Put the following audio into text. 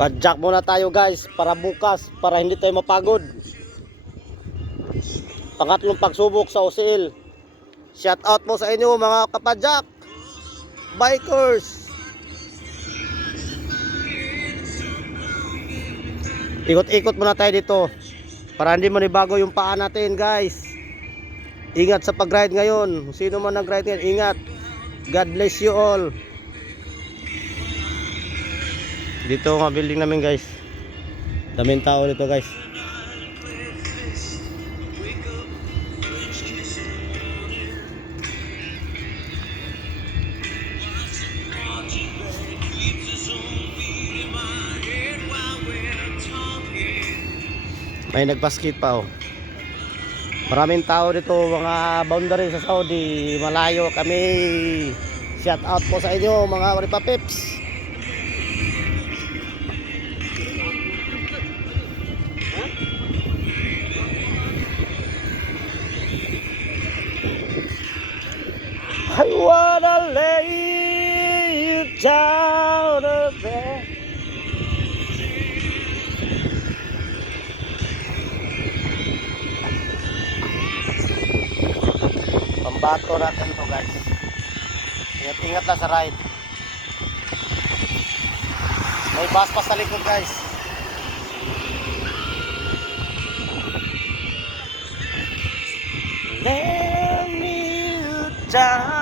Padjak muna tayo guys para bukas, para hindi tayo mapagod. Pangatlong pagsubok sa Usil. Shout out mo sa inyo mga kapadjak, bikers. Ikot-ikot muna tayo dito para hindi manibago yung paa natin guys. Ingat sa pag-ride ngayon. Sino man nag-ride ngayon, ingat. God bless you all. Dito nga building namin guys. Daming tao dito guys. May nagpasket pa oh. Maraming tao dito, mga boundary sa Saudi. Malayo kami. Shout out po sa inyo mga Ripa Pips. I wanna lay you down a bed. Pambato natin to guys. Ingat-ingat lang sa ride. May bus pa sa likod guys. Lay you down.